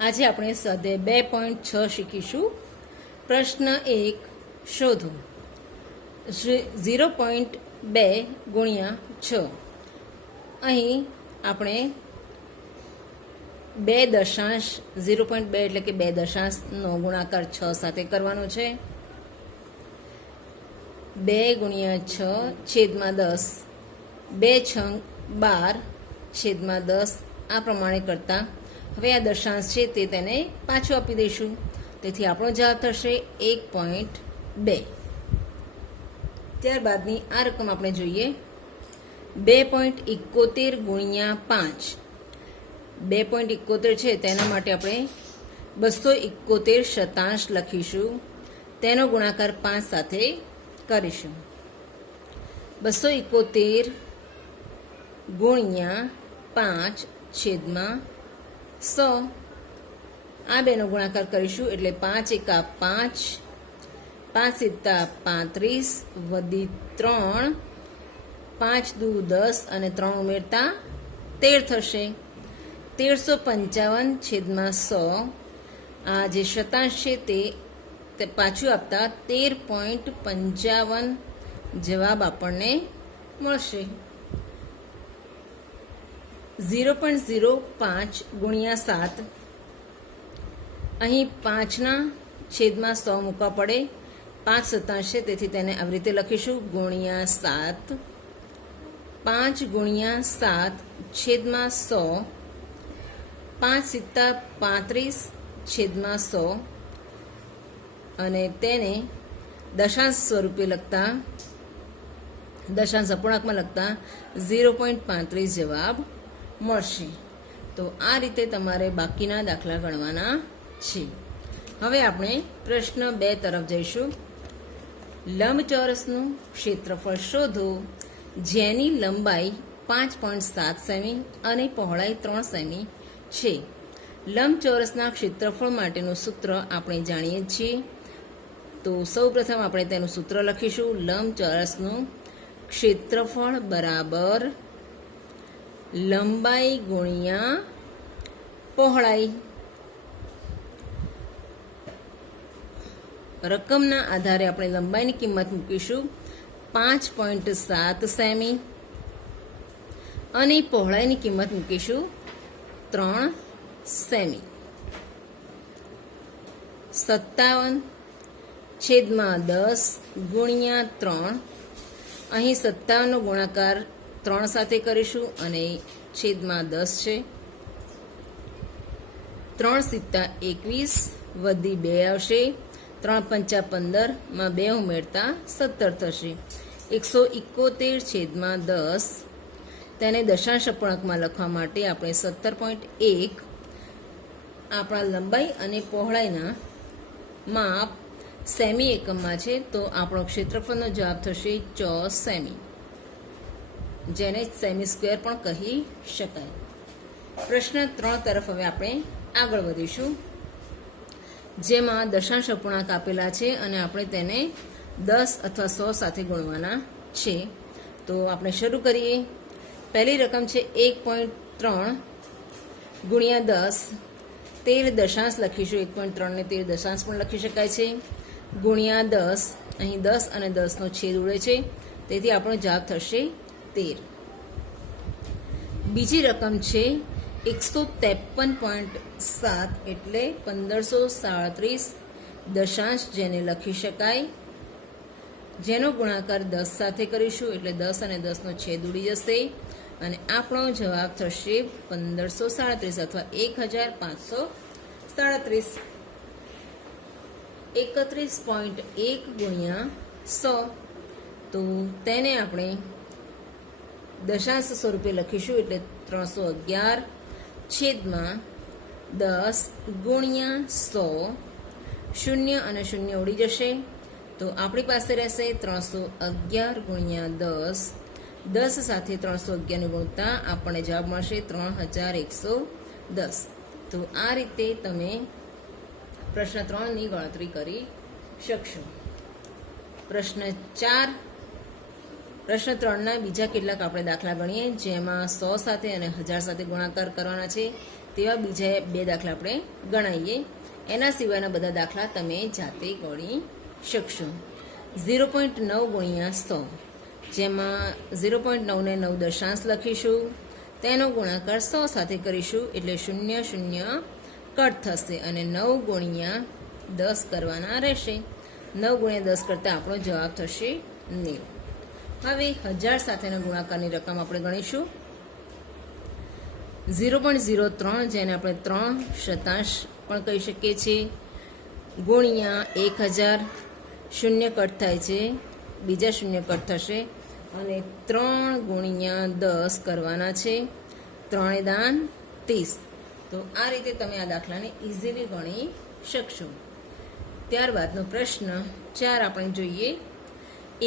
આજે આપણે સ્વાધ્યાય 2.6 શીખીશું. પ્રશ્ન 1 શોધો. 0.2 ગુણ્યા 6. અહીં આપણે 2 દશાંશ 0.2 એટલે કે 2 દશાંશનો ગુણાકાર 6 સાથે કરવાનો છે. 2 ગુણ્યા 6 છેદમાં 10, 2 છંગ 12 છેદમાં 10 આ પ્રમાણે કરતા હવે આ દશાંશ છે તે તેને પાછું આપી દઈશું. તેથી આપણો જવાબ થશે 1.2. ત્યારબાદની આ રકમ આપણે જોઈએ. 2.71 ગુણ્યા 5. 2.71 છે તેના માટે આપણે 271 શતાંશ લખીશું. તેનો ગુણાકાર 5 સાથે કરીશું. 271 ગુણ્યા 5 છેદમાં 100 આ બેનો ગુણાકાર કરીશું એટલે 5 એકા 5, 5 સિત્તા 35 વધી 3, 5 દુ 10 અને 3 ઉમેરતા 13 થશે. 1355 છેદમાં 100 આ જે શતાંશ છે તે પાછું આપતા 13.55 જવાબ આપણને મળશે. 0.05 ગુણ્યા 7. અહીં 5ના છેદમાં 100 મૂકવા પડે. 5 શતાંશ છે તેથી તેને આવી રીતે લખીશું ગુણ્યા 7. 5 ગુણ્યા 7 છેદમાં 100. 5 સિત્તા 35 છેદમાં 100 અને તેને દશાંશ સ્વરૂપે લખતા દશાંશ અપૂર્ણાંકમાં લખતા 0.35 જવાબ મળશે. તો આ રીતે તમારે બાકીના દાખલા ગણવાના છે. હવે આપણે પ્રશ્ન 2 તરફ જઈશું. લંબચોરસનું ક્ષેત્રફળ શોધો જેની લંબાઈ 5.7 સેમી અને પહોળાઈ 3 સેમી છે. લંબચોરસના ક્ષેત્રફળ માટેનું સૂત્ર આપણે જાણીએ છીએ. તો સૌપ્રથમ આપણે તેનું સૂત્ર લખીશું. લંબચોરસનું ક્ષેત્રફળ બરાબર લંબાઈ ગુણ્યા પહોળાઈ. રકમના આધારે આપણે લંબાઈની કિંમત મૂકીશું 5.7 સેમી અને પહોળાઈની કિંમત મૂકીશું 3 સેમી. 57 છેદમાં 10 ગુણ્યા 3. અહીં 57નો ગુણાકાર 3 સાથે કરીશું અને છેદમાં 10 છે. 3 સિત્તા 21 વધી 2 આવશે. 3 પંચા 15 માં 2 ઉમેરતા 17 થશે. 171 છેદમાં 10 તેને દશાંશ અપૂર્ણાંકમાં લખવા માટે આપણે 17.1 આપણા લંબાઈ અને પહોળાઈના માપ સેમી એકમમાં છે. તો આપણો ક્ષેત્રફળનો જવાબ થશે 4 સેમી, જેને સેમી સ્ક્વેર પણ કહી શકાય. પ્રશ્ન 3 તરફ હવે આપણે આગળ વધીશું, જેમાં દશાંશ અપૂર્ણાંક આપેલા છે અને આપણે તેને 10 અથવા 100 સાથે ગુણવાના છે. તો આપણે શરૂ કરીએ. પહેલી રકમ છે 1.3 ગુણ્યા 10. 13 દશાંશ લખીશું. 1.3 ને 13 દશાંશ પણ લખી શકાય છે. ગુણ્યા 10. અહીં 10 અને 10નો છેદ ઉડે છે તેથી આપણો જવાબ થશે 13. બીજી રકમ છે 153.7 એટલે 1537 દશાંશ, જેને લખી શકાય. જેનો ગુણાકાર 10 સાથે કરીશું એટલે 10 અને 10નો છેદ ઉડી જશે અને આપણો જવાબ થશે 1537 અથવા 1537. 31.1 ગુણ્યા 100. તો તેને આપણે દશાંશ સ્વરૂપે લખીશું એટલે 311 છેદમાં 10 ગુણ્યા 100. 0 અને 0 ઉડી જશે તો આપણી પાસે રહેશે 311 ગુણ્યા 10. 10 સાથે 311 ગુણતા આપણને જવાબ મળશે 3110. તો આ રીતે તમે પ્રશ્ન 3ની ગણતરી કરી શકશો. પ્રશ્ન 4. પ્રશ્ન 3ના બીજા કેટલાક આપણે દાખલા ગણીએ, જેમાં 100 સાથે અને 1000 સાથે ગુણાકાર કરવાના છે. તેવા બીજા 2 દાખલા આપણે ગણાવીએ. એના સિવાયના બધા દાખલા તમે જાતે ગણી શકશો. 0.9 ગુણ્યા 100, જેમાં 0.9 ને 9 દશાંશ લખીશું, તેનો ગુણાકાર 100 સાથે કરીશું એટલે 0 0 કટ થશે અને 9 ગુણ્યા 10 કરવાના રહેશે. 9 ગુણ્યા 10 કરતાં આપણો જવાબ થશે 90. હવે 1000 સાથેના ગુણાકારની રકમ આપણે ગણીશું. 0.03, જેને આપણે 3 શતાંશ પણ કહી શકીએ છીએ, ગુણ્યા 1000, 0 કટ થાય છે, બીજા 0 કટ થશે અને 3 ગુણ્યા 10 કરવાના છે. 3 દાન 30. તો આ રીતે તમે આ દાખલાને ઇઝીલી ગણી શકશો. ત્યારબાદનો પ્રશ્ન 4 આપણે જોઈએ.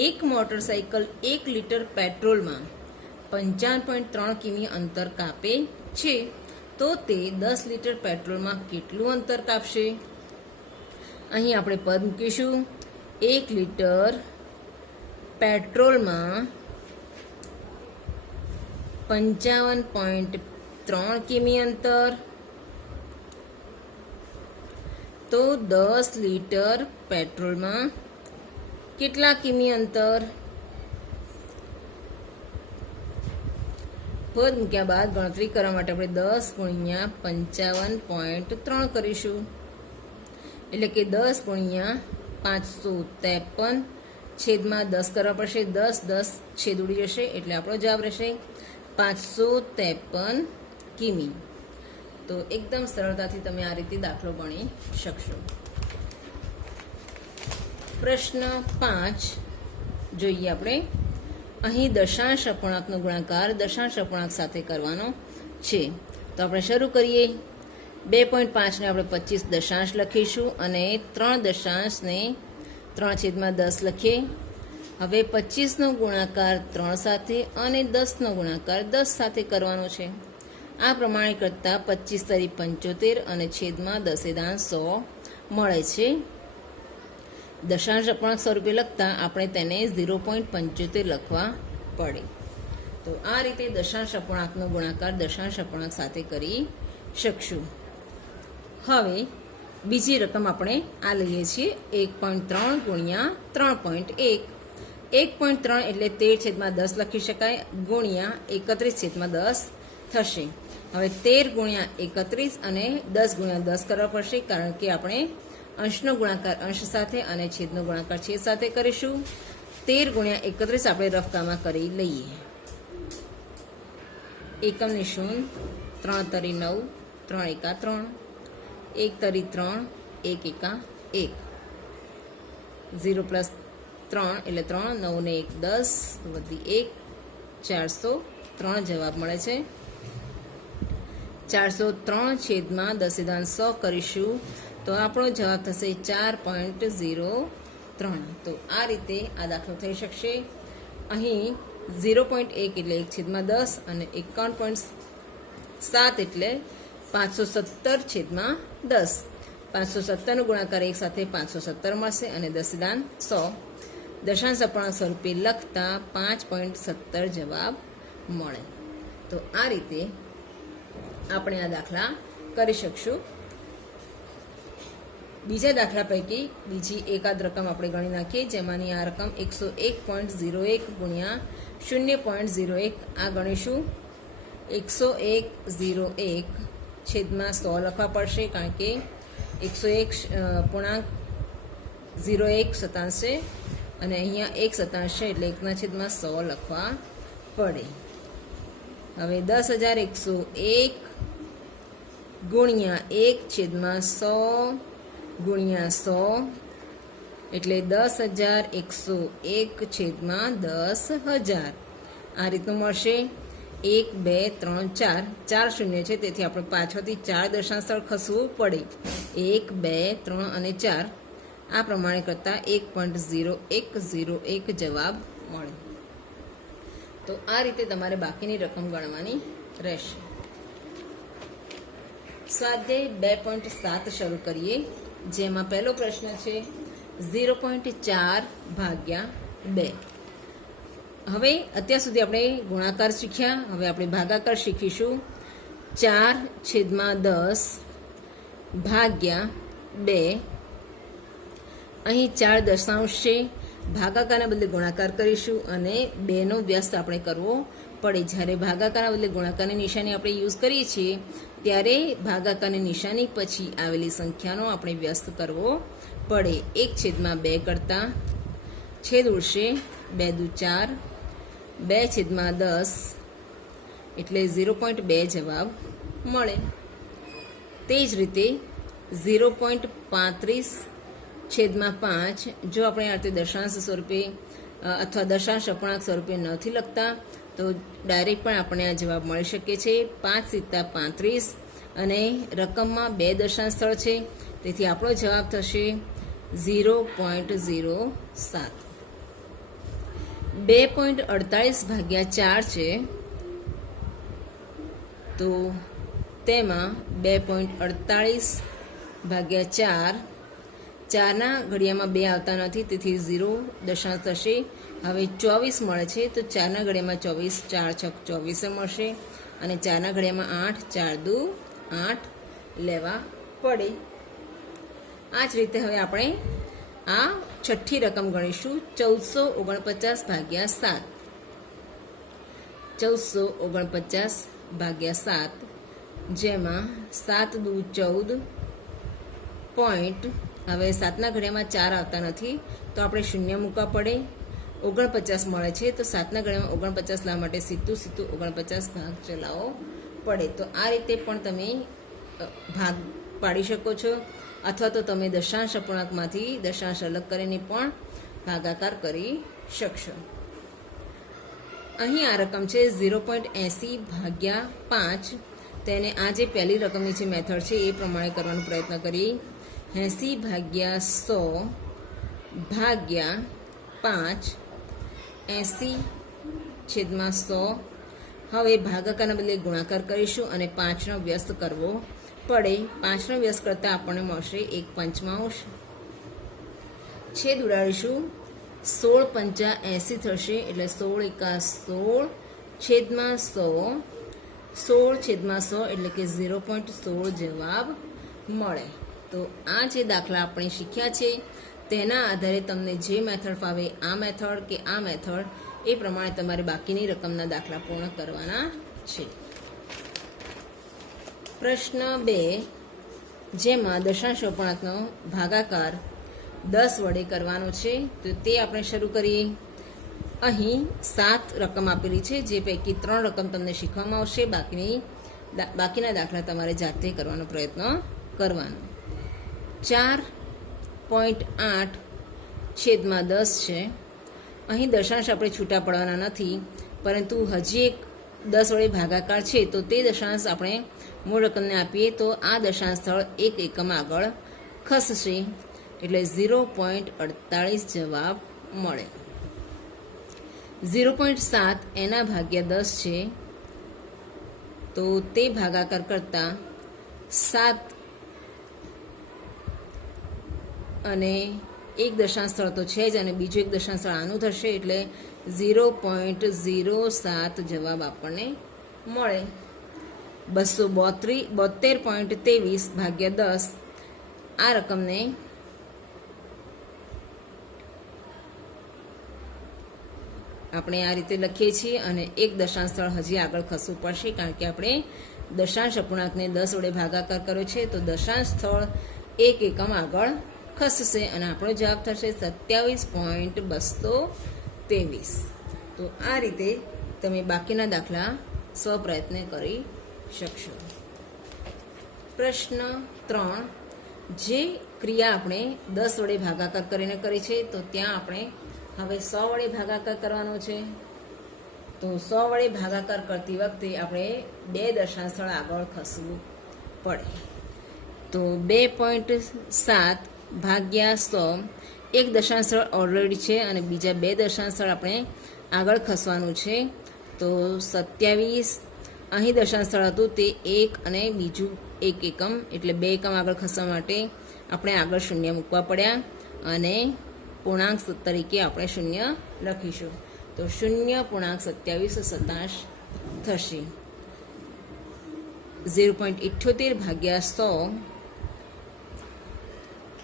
એક મોટરસાઇકલ 1 લિટર પેટ્રોલમાં 55.3 કિમી અંતર કાપે છે, તો તે 10 લિટર પેટ્રોલમાં કેટલું અંતર કાપશે? અહીં આપણે પદ મૂકીશું. 1 લિટર પેટ્રોલમાં 55.3 કિમી અંતર, તો 10 લિટર પેટ્રોલમાં કેટલા કિમી અંતર? પદ મૂક્યા બાદ ગણતરી કરવા માટે આપણે 10 ગુણ્યા 55.3 કરીશું, એટલે કે 10 ગુણ્યા 553 છેદમાં 10 કરવા પડશે. 10 છેદ ઉડી જશે એટલે આપણો જવાબ રહેશે 553 કિમી. તો એકદમ સરળતાથી તમે આ રીતે દાખલો ગણી શકશો. પ્રશ્ન 5 જોઈએ આપણે. અહીં દશાંશ અપૂર્ણાંકનો ગુણાકાર દશાંશ અપૂર્ણાંક સાથે કરવાનો છે. તો આપણે શરૂ કરીએ. 2.5 ને આપણે 25 દશાંશ લખીશું અને 3 દશાંશને 3/10 લખીએ. હવે 25નો ગુણાકાર 3 સાથે અને 10નો ગુણાકાર 10 સાથે કરવાનો છે. આ પ્રમાણે કરતાં 25 તરી 75 અને છેદમાં 10 મળે છે. દશાંશ અપૂર્ણાંક સ્વરૂપે લખતા આપણે તેને 0.75 લખવા પડે. તો આ રીતે દશાંશ અપૂર્ણાંકનો ગુણાકાર દશાંશ અપૂર્ણાંક સાથે કરી શકશું. હવે બીજી રકમ આપણે આ લઈએ છીએ. 1.3 ગુણ્યા 3.1. 1.3 એટલે 13/10 લખી શકાય, ગુણ્યા 31/10 થશે. હવે 13 ગુણ્યા 31 અને 10 ગુણ્યા 10 કરવા પડશે, કારણ કે આપણે અંશનો ગુણાકાર અંશ સાથે અને છેદનો ગુણાકાર છેદ સાથે કરીશું. 13 ગુણ્યા 31 આપણે રફકામાં કરી લઈએ. એકમની શૂન્ય, 3 તરી 9, 3 એકા 3, 1 તરી 3, 1 એકા 1, 0 પ્લસ 3 એટલે 3, 9 ને 1 10 વધી 1, 403 જવાબ મળે છે. 403 છેદમાં 10 કરીશું તો આપણો જવાબ થશે 4.03. તો આ રીતે આ દાખલો થઈ શકશે. અહીં 0.1 એટલે 1/10 અને 51.7 એટલે 517/10. 517નો ગુણાકાર 1 સાથે 517 મળશે અને 10 દશાંશ અપૂર્ણાંક સ્વરૂપે લખતા 5.17 જવાબ મળે. તો આ રીતે આપણે આ દાખલા કરી શકશું. બીજા દાખલા પૈકી બીજી એકાદ રકમ આપણે ગણી નાખીએ, જેમાંની આ રકમ 101.01 ગુણ્યા 0.01 આ ગણીશું. 101.01 છેદમાં 100 લખવા પડશે, કારણ કે 101.01 શતાંશ છે અને અહીંયા 1 શતાંશ છે એટલે 1/100 લખવા પડે. હવે 10,101 ગુણ્યા 1/100 ગુણ્યા 100 એટલે 10,101 છેદમાં 10,000 આ રીતનું મળશે. 1 2 3 4 4 શૂન્ય છે, તેથી આપણે પાછળથી 4 દશાંશ સ્થળ ખસવું પડે. 1 2 3 અને 4 આ પ્રમાણે કરતાં 1.0101 જવાબ મળે. તો આ રીતે તમારે બાકીની રકમ ગણવાની રહેશે. સ્વાધ્યાય 2.7 શરૂ કરીએ, જેમાં પહેલો પ્રશ્ન છે 0.4 ભાગ્યા 2. હવે અત્યાર સુધી આપણે ગુણાકાર શીખ્યા, હવે આપણે ભાગાકાર શીખીશું. 4/10 ભાગ્યા 2. અહીં 4 દશાંશ છે, ભાગાકારના બદલે ગુણાકાર કરીશું અને 2નો વ્યસ્ત આપણે કરવો પડે. જ્યારે ભાગાકારના બદલે ગુણાકારની નિશાની આપણે યુઝ કરીએ છીએ ત્યારે ભાગાકારની નિશાની પછી આવેલી સંખ્યાનો આપણે વ્યસ્ત કરવો પડે. 1/2 કરતાં છેદ ઉડશે, 2 દુ 4, 2/10 એટલે 0.2 જવાબ મળે. તે જ રીતે 0.35/5 જો આપણે આ રીતે દશાંશ સ્વરૂપે અથવા દશાંશ અપૂર્ણાંક સ્વરૂપે નથી લખતા તો ડાયરેક્ટ પણ આપણને આ જવાબ મળી શકે છે. 5 × 35 અને રકમમાં 2 દશાંશ સ્થળ છે, તેથી આપણો જવાબ થશે 0.07. 2.48/4 છે, તો તેમાં 2.48/4, 4ના ઘડિયામાં 2 આવતા નથી, તેથી 0 દશાંશ થશે. હવે 24 મળે છે, તો 4ના ઘડિયામાં 24, 4 × 6 24 મળશે અને 4ના ઘડિયામાં 8, 4 દુ 8 લેવા પડે. આ જ રીતે હવે આપણે આ છઠ્ઠી રકમ ગણીશું, 1449/7. 1449/7 જેમાં 7 દુ 14 પોઈન્ટ. હવે 7ના ઘડિયામાં 4 આવતા નથી તો આપણે શૂન્ય મૂકવા પડે. 49 મળે છે, તો 7ના ઘડિયામાં 49 લાવવા માટે સીધું 49 ભાગ ચલાવવો પડે. તો આ રીતે પણ તમે ભાગ પાડી શકો છો, અથવા તો તમે દશાંશ અપૂર્ણાંકમાંથી દશાંશ અલગ કરીને પણ ભાગાકાર કરી શકશો. અહીં આ રકમ છે 0.80/5. તેને આ જે પહેલી રકમની જે મેથડ છે એ પ્રમાણે કરવાનો પ્રયત્ન કરીએ. 80/100 ભાગ્યા 5, 80/100. હવે ભાગાકારના બદલે ગુણાકાર કરીશું અને 5નો વ્યસ્ત કરવો પડે. 5નો વ્યસ્ત કરતાં આપણને મળશે 1/5. છેદ ઉડાડીશું, 16 × 5 80 થશે, એટલે 16 × 16/100. 16/100 એટલે કે 0.16 જવાબ મળે. તો આ જે દાખલા આપણે શીખ્યા છે તેના આધારે તમને જે મેથડ ફાવે, આ મેથડ કે આ મેથડ, એ પ્રમાણે તમારે બાકીની રકમના દાખલા પૂર્ણ કરવાના છે. પ્રશ્ન 2, જેમાં દશાંશ અપૂર્ણાંકનો ભાગાકાર 10 વડે કરવાનો છે, તો તે આપણે શરૂ કરીએ. અહીં 7 રકમ આપેલી છે, જે પૈકી 3 રકમ તમને શીખવામાં આવશે, બાકીના દાખલા તમારે જાતે કરવાનો પ્રયત્ન કરવાનો. 4.8/10 છે. અહીં દશાંશ આપણે છૂટા પડવાના નથી, પરંતુ હજી એક 10 વડે ભાગાકાર છે, તો તે દશાંશ આપણે મૂળ રકમને આપીએ તો આ દશાંશ સ્થળ 1 એકમ આગળ ખસશે, એટલે 0.48 જવાબ મળે. 0.7 એના ભાગ્યા 10 છે, તો તે ભાગાકાર કરતાં 7 અને એક દશાંશ સ્થળ તો છે જ, અને બીજું એક દશાંશ સ્થળ આનું થશે, એટલે 0.07 જવાબ આપણને મળે. 272.23/10 આ રકમને આપણે આ રીતે લખીએ છીએ, અને એક દશાંશ સ્થળ હજી આગળ ખસવું પડશે, કારણ કે આપણે દશાંશ અપૂર્ણાંકને 10 વડે ભાગાકાર કર્યો છે, તો દશાંશ સ્થળ 1 એકમ આગળ ખસશે અને આપણો જવાબ થશે 27.223. તો આ રીતે તમે બાકીના દાખલા સ્વપ્રયત્ને કરી શકશો. પ્રશ્ન 3, જે ક્રિયા આપણે 10 વડે ભાગાકાર કરીને કરી છે, તો ત્યાં આપણે હવે 100 વડે ભાગાકાર કરવાનો છે. તો 100 વડે ભાગાકાર કરતી વખતે આપણે 2 દશાંશ સ્થળ આગળ ખસવું પડે. તો 2.7/100 એક દશાંશ સ્થળ ઓલરેડી છે અને બીજા 2 દશાંશ સ્થળ આપણે આગળ ખસવાનું છે. તો 27 અહીં દશાંશ સ્થળ હતું તે 1 અને બીજું 1 એકમ, એટલે 2 એકમ આગળ ખસવા માટે આપણે આગળ શૂન્ય મૂકવા પડ્યા અને પૂર્ણાંક તરીકે આપણે શૂન્ય લખીશું. તો 0.2727 થશે. 0.78 ભાગ્યા 100,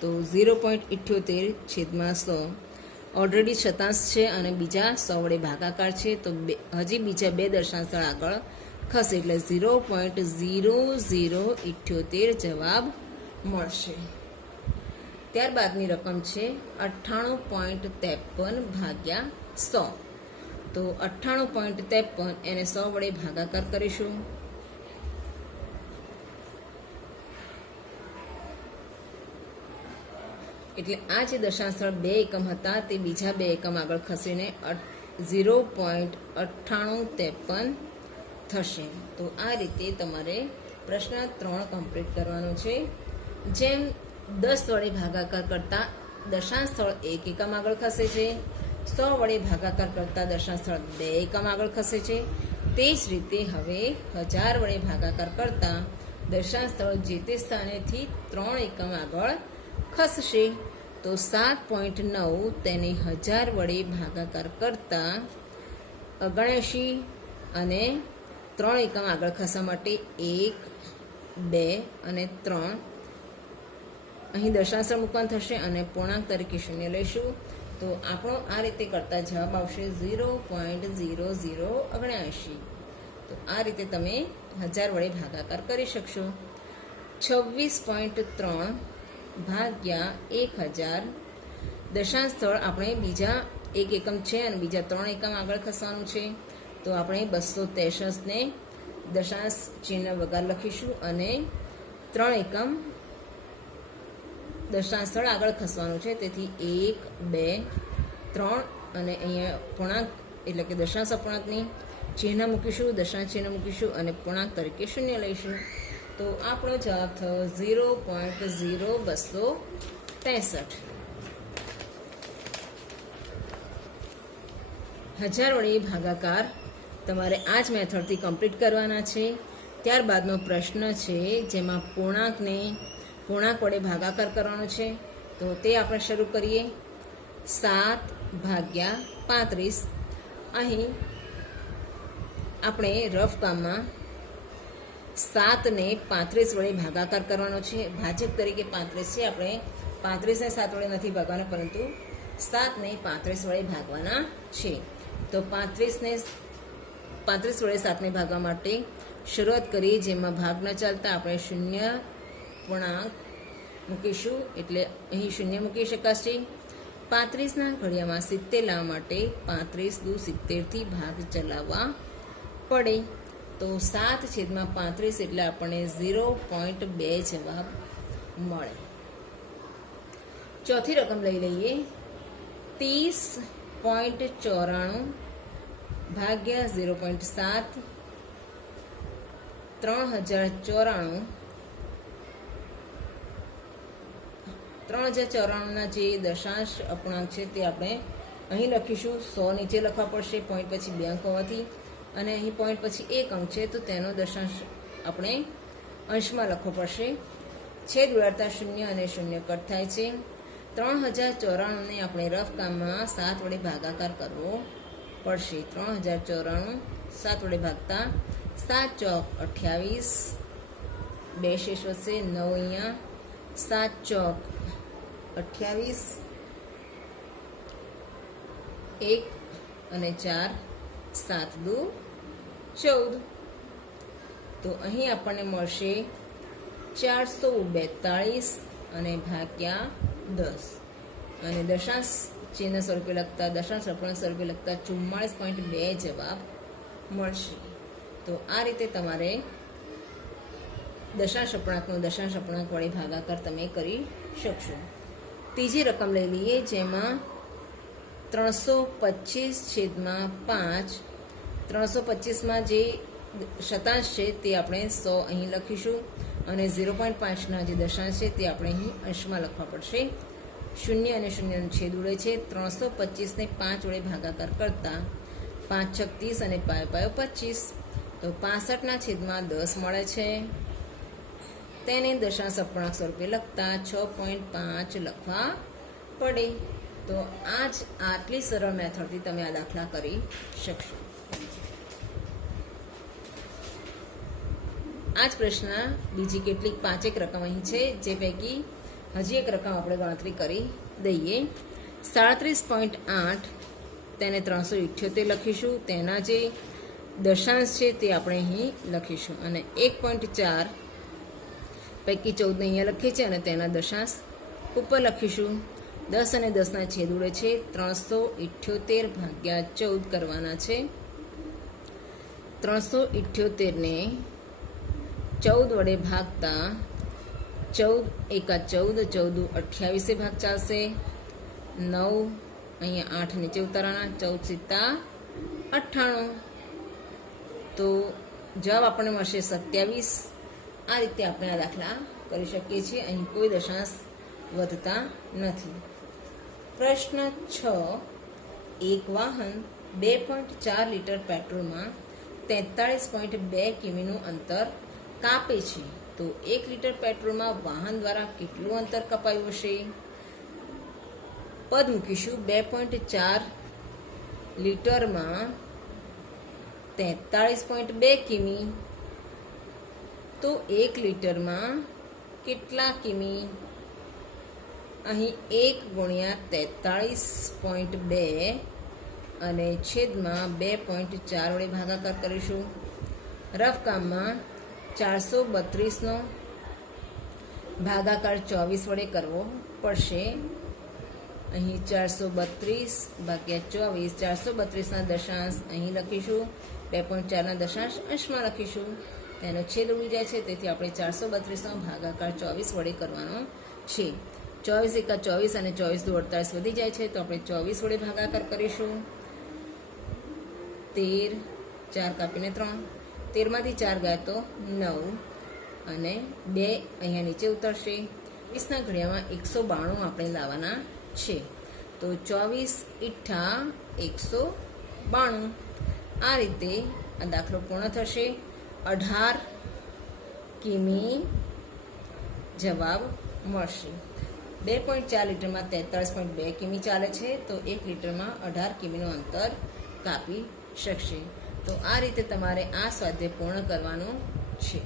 તો 0.78 છેદમાં 100 ઓલરેડી શતાંશ છે અને બીજા 100 વડે ભાગાકાર છે, તો હજી બીજા બે દશાંશ સ્થળ આગળ ખસે એટલે 0.0078 જવાબ મળશે. ત્યારબાદની રકમ છે 98.53 ભાગ્યા 100. તો 98.53 એને 100 વડે ભાગાકાર કરીશું. એટલે આ જે દશાંશ સ્થળ 2 એકમ હતા તે બીજા 2 એકમ આગળ ખસીને 0.9853 થશે. તો આ રીતે તમારે પ્રશ્ન 3 કમ્પ્લીટ કરવાનો છે. જેમ 10 વડે ભાગાકાર કરતા દશાંશ સ્થળ 1 એકમ આગળ ખસે છે, 100 વડે ભાગાકાર કરતા દશાંશ સ્થળ 2 એકમ આગળ ખસે છે, તે જ રીતે હવે 1000 વડે ભાગાકાર કરતા દશાંશ સ્થળ જે તે સ્થાનેથી 3 એકમ આગળ ખસશે. તો 7.9 તેને 1000 વડે ભાગાકાર કરતા 79 અને 3 એકમ આગળ ખસવા માટે 1, 2 અને 3 અહીં દશાંશ મૂકવાનું થશે અને પૂર્ણાંક તરીકે 0 લઈશું. તો આપણો આ રીતે કરતા જવાબ આવશે 0.0079. તો આ રીતે તમે 1000 વડે ભાગાકાર કરી શકશો. 26.3 ભાગ્યા 1000 દશાંશ સ્થળ આપણે બીજા 1 એકમ છે અને બીજા 3 એકમ આગળ ખસવાનું છે. તો આપણે 263 ને દશાંશ ચિહ્ન વગર લખીશું અને 3 એકમ દશાંશ સ્થળ આગળ ખસવાનું છે. તેથી 1, 2, 3 અને અહીંયા પૂર્ણાંક એટલે કે દશાંશ અપૂર્ણાંકની ચિહ્ન મૂકીશું, દશાંશ ચિહ્ન મૂકીશું અને પૂર્ણાંક તરીકે 0 લઈશું. તો આપણો જવાબ થયો 0.0263. 1000 વડે ભાગાકાર તમારે આ જ મેથડથી કમ્પ્લીટ કરવાના છે. ત્યારબાદનો પ્રશ્ન છે જેમાં પૂર્ણાંક વડે ભાગાકાર કરવાનો છે. તો તે આપણે શરૂ કરીએ. 7 ભાગ્યા 35. અહીં આપણે રફ કામમાં 7 ને 35 વડે ભાગાકાર કરવાનો છે. ભાજક તરીકે 35 છે, આપણે 35 ને 7 વડે નથી ભાગવાના, પરંતુ 7 ને 35 વડે ભાગવાના છે. તો 35 વડે 7 ને ભાગવા માટે શરૂઆત કરીએ. જેમાં ભાગ ન ચાલતા આપણે 0 પૂર્ણાંક મૂકીશું, એટલે અહીં 0 મૂકી શકાશે. 35ના ઘડિયામાં 70 લાવવા માટે 35 દુ 70 થી ભાગ ચલાવવા પડે. તો 7/35 એટલે આપણને 0.2 જવાબ મળે. ચોથી રકમ લઈ લઈએ. 30.94 ભાગ્યા 0.7 3094. 3094ના જે દશાંશ અપૂર્ણાંક છે તે આપણે અહીં લખીશું. 100 નીચે લખવા પડશે, પોઈન્ટ પછી 2 અંક હોવાથી, અને અહીં પોઈન્ટ પછી 1 અંક છે તો તેનો દશાંશ આપણે અંશમાં લખવો પડશે. છેદ ઉડાડતા 0 અને 0 કટ થાય છે. 3094ને આપણે રફ કામમાં 7 વડે ભાગાકાર કરવો પડશે. 3094 7 વડે ભાગતા 7 ચોક 28, 2 શેષ વધશે, 9 અહીંયા, 7 ચોક 28, 1 અને 4, 7 દુ 14. તો અહીં આપણને મળશે 442 અને ભાગ્યા 10 અને દશાંશ ચિહ્ન સ્વરૂપે લખતા દશાંશ અપૂર્ણાંક સ્વરૂપે લખતા 44.2 જવાબ મળશે. તો આ રીતે તમારે દશાંશ અપૂર્ણાંકનો દશાંશ અપૂર્ણાંક વડે ભાગાકાર તમે કરી શકશો. ત્રીજી રકમ લઈ લઈએ, જેમાં 325/5. 325માં જે શતાંશ છે તે આપણે 100 અહીં લખીશું અને 0.5ના જે દશાંશ છે તે આપણે અહીં અંશમાં લખવા પડશે. 0 અને 0નો છેદ ઉડે છે. 325ને 5 વડે ભાગાકાર કરતા 5 × 30 અને 5 × 25. તો 65ના છેદમાં 10 મળે છે. તેને દશાંશ અપૂર્ણાંક સ્વરૂપે લખતા 6.5 લખવા પડે. તો આટલી સરળ મેથડથી તમે આ દાખલા કરી શકશો. આ જ પ્રશ્નના બીજી કેટલીક 5 રકમ અહીં છે, જે પૈકી હજી એક રકમ આપણે ગણતરી કરી દઈએ. 37.8 તેને 378 લખીશું, તેના જે દશાંશ છે તે આપણે અહીં લખીશું, અને 1.4 પૈકી 14 અહીંયા લખીએ છીએ અને તેના દશાંશ ઉપર લખીશું. 10 અને 10ના છેદ ઉડે છે, 378 ભાગ્યા 14 કરવાના છે. 378 ને 14 વડે ભાગતા 14 એકા 14, 14 28 ભાગ ચાલશે. 9 અહીંયા 8 નીચે ઉતારવાના, 14 સિત્તા 98. તો જવાબ આપણને મળશે 27. આ રીતે આપણે આ દાખલા કરી શકીએ છીએ. અહીં કોઈ દશાંશ વધતા નથી. પ્રશ્ન 6. એક વાહન 2.4 લીટર પેટ્રોલમાં 43.2 કિમીનું અંતર કાપે છે, તો 1 લીટર પેટ્રોલમાં વાહન દ્વારા કેટલું અંતર કપાયું હશે? પદ મૂકીશું. 2.4 લીટરમાં 43.2 કિમી, તો 1 લીટરમાં કેટલા કિમી? અહીં 1 ગુણ્યા 43.2 અને છેદમાં 2.4 વડે ભાગાકાર કરીશું. રફ કામમાં 432નો ભાગાકાર 24 વડે કરવો પડશે. અહીં 432 ભાગ્યા 24, 432ના દશાંશ અહીં લખીશું, 2.4ના દશાંશ અંશમાં લખીશું. તેનો છેદ ઉડી જાય છે, તેથી આપણે 432નો ભાગાકાર 24 વડે કરવાનો છે. 24 એકા 24 અને 24 દુ 48 વધી જાય છે, તો આપણે 24 વડે ભાગાકાર કરીશું. 13, 4 કાપીને 3, 13માંથી 4 ગયા તો 9 અને 2 અહીંયા નીચે ઉતરશે. 20ના ઘડિયામાં 192 આપણે લાવવાના છે, તો 24 ઈઠ્ઠા 192. આ રીતે આ દાખલો પૂર્ણ થશે. 18 કિમી જવાબ મળશે. 2.4 લીટરમાં 43.2 કિમી ચાલે છે, તો 1 લીટરમાં 18 કિમીનું અંતર કાપી શકશે. તો આ રીતે તમારે આ સ્વાધ્યાય પૂર્ણ કરવાનો છે.